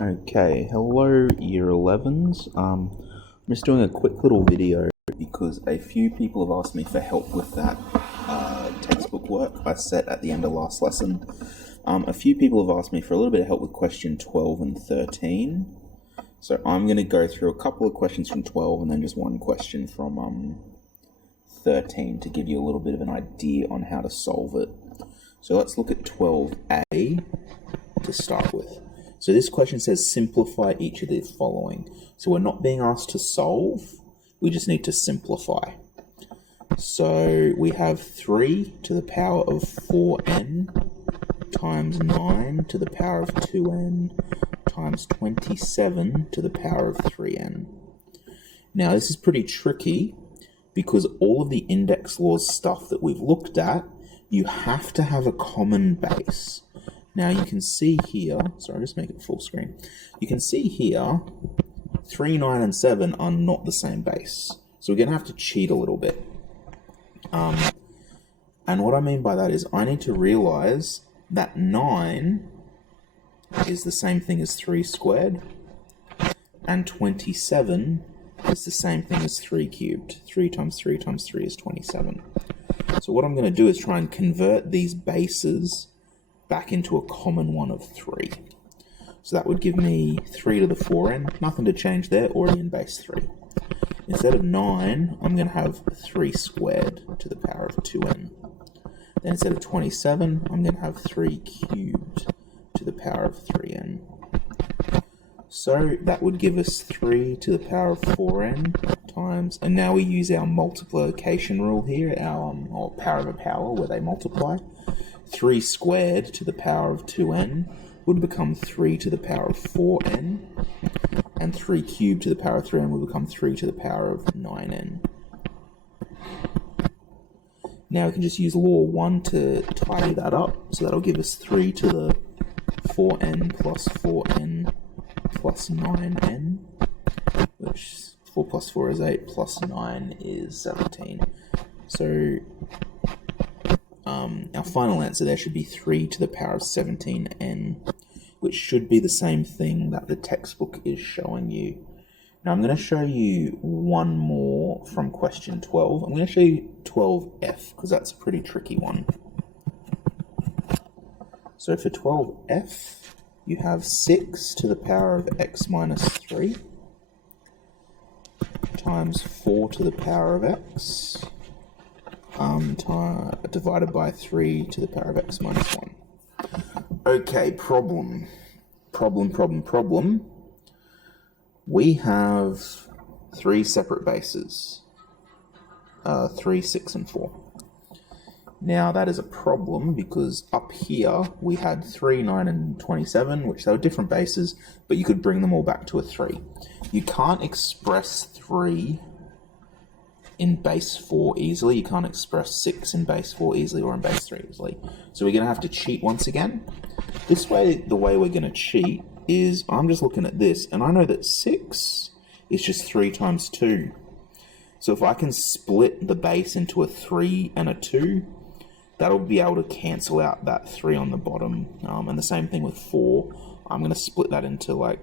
Okay, hello Year 11s. I'm just doing a quick little video because a few people have asked me for help with that textbook work I set at the end of last lesson. A few people have asked me for a little bit of help with question 12 and 13. So I'm going to go through a couple of questions from 12 and then just one question from 13 to give you a little bit of an idea on how to solve it. So let's look at 12a to start with. So this question says simplify each of the following. So we're not being asked to solve, we just need to simplify. So we have 3 to the power of 4n times 9 to the power of 2n times 27 to the power of 3n. Now this is pretty tricky because all of the index laws stuff that we've looked at, you have to have a common base. Now you can see here, sorry, I'll just make it full screen. You can see here, 3, 9, and 7 are not the same base. So we're going to have to cheat a little bit. And what I mean by that is I need to realize that 9 is the same thing as 3 squared, and 27 is the same thing as 3 cubed. 3 times 3 times 3 is 27. So what I'm going to do is try and convert these bases back into a common one of 3. So that would give me 3 to the 4n, nothing to change there, already in base 3. Instead of 9, I'm going to have 3 squared to the power of 2n. Then instead of 27, I'm going to have 3 cubed to the power of 3n. So that would give us 3 to the power of 4n times, and now we use our multiplication rule here, our power of a power where they multiply. 3 squared to the power of 2n would become 3 to the power of 4n, and 3 cubed to the power of 3n would become 3 to the power of 9n. Now we can just use law 1 to tidy that up, so that'll give us 3 to the 4n plus 4n plus 9n, which 4 plus 4 is 8, plus 9 is 17. So our final answer there should be 3 to the power of 17n, which should be the same thing that the textbook is showing you. Now I'm going to show you one more from question 12. I'm going to show you 12f, because that's a pretty tricky one. So for 12f, you have 6 to the power of x minus 3 times 4 to the power of x divided by 3 to the power of x minus 1. Okay, problem. We have 3 separate bases, 3, 6, and 4. Now that is a problem because up here we had 3, 9, and 27, which they were different bases, but you could bring them all back to a 3. You can't express 3 in base 4 easily. You can't express 6 in base 4 easily or in base 3 easily. So we're going to have to cheat once again. This way, the way we're going to cheat is I'm just looking at this, and I know that 6 is just 3 times 2. So if I can split the base into a 3 and a 2, that'll be able to cancel out that 3 on the bottom. And the same thing with 4. I'm going to split that into like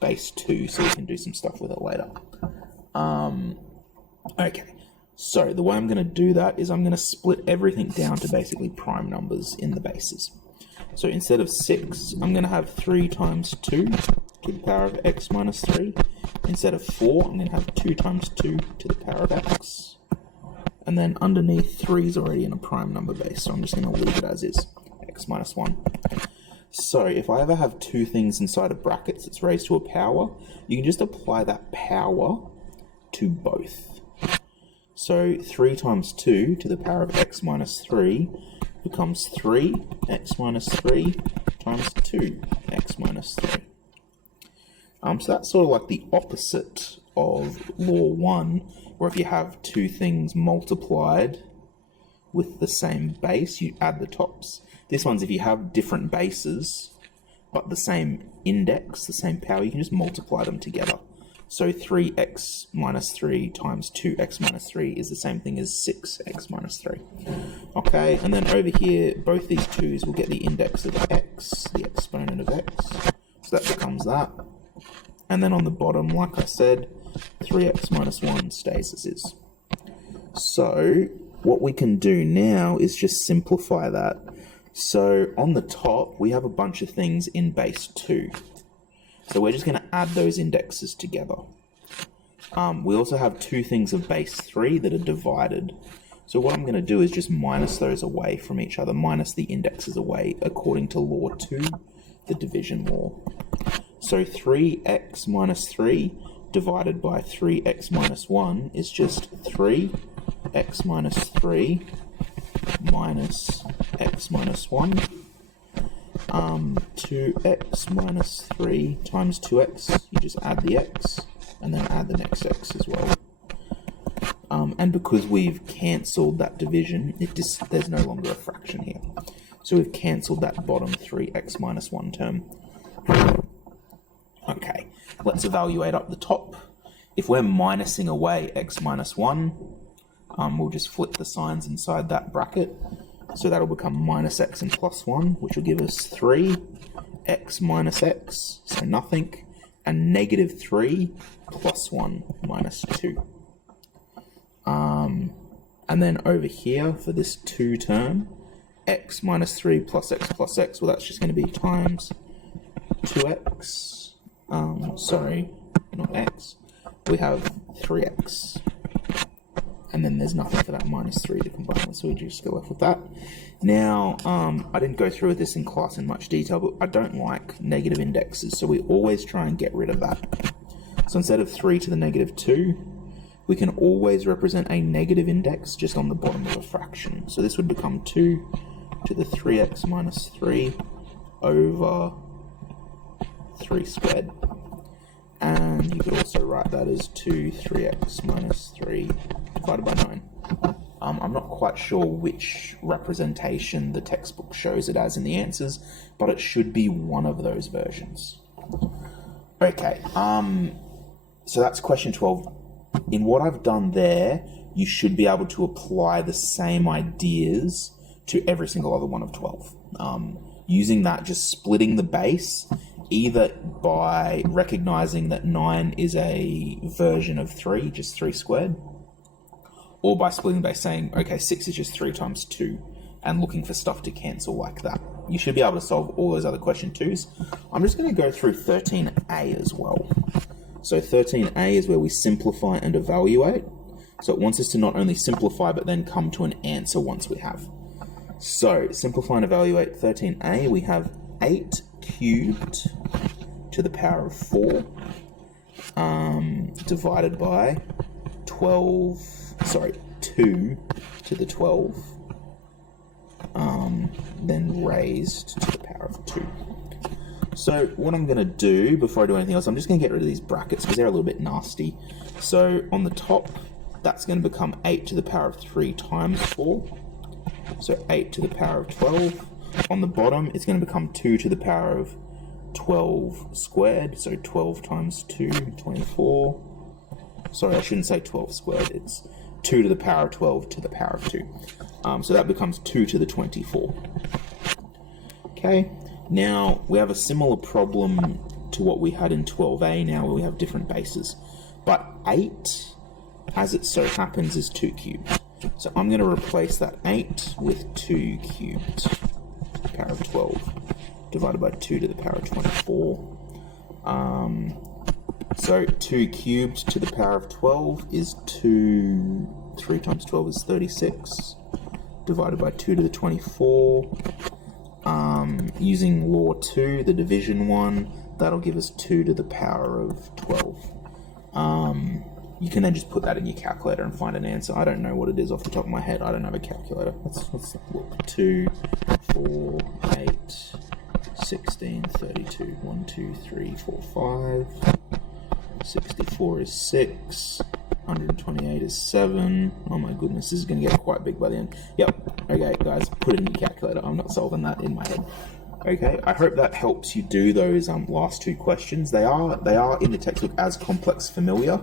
base 2 so we can do some stuff with it later. Okay, so the way I'm going to do that is I'm going to split everything down to basically prime numbers in the bases. So instead of 6, I'm going to have 3 times 2 to the power of x minus 3. Instead of 4, I'm going to have 2 times 2 to the power of x. And then underneath, 3 is already in a prime number base, so I'm just going to leave it as is, x minus 1. So if I ever have 2 things inside of brackets that's raised to a power, you can just apply that power to both. So 3 times 2 to the power of x minus 3 becomes 3x minus 3 times 2x minus 3. So that's sort of like the opposite of law 1, where if you have 2 things multiplied with the same base, you add the tops. This one's if you have different bases, but the same index, the same power, you can just multiply them together. So 3x minus 3 times 2x minus 3 is the same thing as 6x minus 3. Okay, and then over here, both these 2's will get the index of x, the exponent of x, So that becomes that. And then on the bottom, like I said, 3x minus 1 stays as is. So what we can do now is just simplify that. So on the top, we have a bunch of things in base 2. So we're just going to add those indexes together. We also have 2 things of base 3 that are divided. So what I'm going to do is just minus those away from each other, minus the indexes away according to law 2, the division law. So 3x minus 3 divided by 3x minus 1 is just 3x minus 3 minus x minus 1. 2x minus 3 times 2x, you just add the x, and then add the next x as well. And because we've cancelled that division, there's no longer a fraction here. So we've cancelled that bottom 3x minus 1 term. Okay, let's evaluate up the top. If we're minusing away x minus 1, we'll just flip the signs inside that bracket. So that'll become minus x and plus 1, which will give us 3x minus x, so nothing, and negative 3 plus 1 minus 2. And then over here for this 2 term, x minus 3 plus x, well that's just going to be times 2x, sorry, not x, we have 3x. And then there's nothing for that minus 3 to combine with, so we just go left with that. Now, I didn't go through this in class in much detail, but I don't like negative indexes, so we always try and get rid of that. So instead of 3 to the negative 2, we can always represent a negative index just on the bottom of a fraction. So this would become 2 to the 3x minus 3 over 3 squared. And you could also write that as 2 3x minus 3 divided by 9. I'm not quite sure which representation the textbook shows it as in the answers, but it should be one of those versions. Okay, so that's question 12. In what I've done there, you should be able to apply the same ideas to every single other one of 12. Using that, just splitting the base, either by recognizing that 9 is a version of 3, just 3 squared, or by splitting the base saying, okay, 6 is just 3 times 2, and looking for stuff to cancel like that. You should be able to solve all those other question 2s. I'm just going to go through 13a as well. So 13a is where we simplify and evaluate. So it wants us to not only simplify, but then come to an answer once we have. So simplify and evaluate 13a, we have 8 cubed to the power of 4 divided by 2 to the 12, then raised to the power of 2. So what I'm going to do before I do anything else, I'm just going to get rid of these brackets because they're a little bit nasty. So on the top, that's going to become 8 to the power of 3 times 4. So 8 to the power of 12. On the bottom, it's going to become 2 to the power of 12 squared. So 12 times 2, 24. Sorry, I shouldn't say 12 squared. It's 2 to the power of 12 to the power of 2. So that becomes 2 to the 24. Okay. Now, we have a similar problem to what we had in 12a now, where we have different bases. But 8, as it so happens, is 2 cubed. So I'm going to replace that 8 with 2 cubed to the power of 12, divided by 2 to the power of 24. So 2 cubed to the power of 12 is 2, 3 times 12 is 36, divided by 2 to the 24. Using law 2, the division one, that'll give us 2 to the power of 12. You can then just put that in your calculator and find an answer. I don't know what it is off the top of my head. I don't have a calculator. Let's look. 2, 4, 8, 16, 32. 1, 2, 3, 4, 5. 64 is 6. 128 is 7. Oh my goodness, this is going to get quite big by the end. Yep. Okay, guys, put it in your calculator. I'm not solving that in my head. Okay, I hope that helps you do those last 2 questions. They are in the textbook as complex familiar,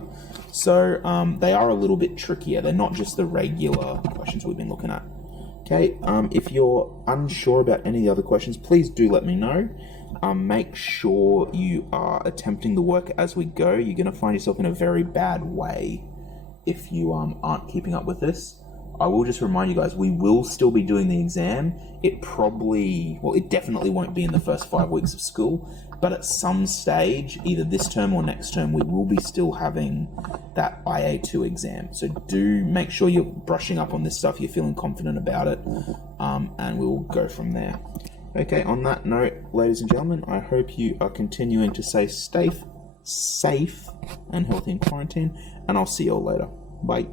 so they are a little bit trickier. They're not just the regular questions we've been looking at. Okay, if you're unsure about any of the other questions, please do let me know. Make sure you are attempting the work as we go. You're going to find yourself in a very bad way if you aren't keeping up with this. I will just remind you guys, we will still be doing the exam. It definitely won't be in the first 5 weeks of school, but at some stage, either this term or next term, we will be still having that IA2 exam. So do make sure you're brushing up on this stuff, you're feeling confident about it, and we'll go from there. Okay, on that note, ladies and gentlemen, I hope you are continuing to stay safe and healthy in quarantine, and I'll see you all later. Bye.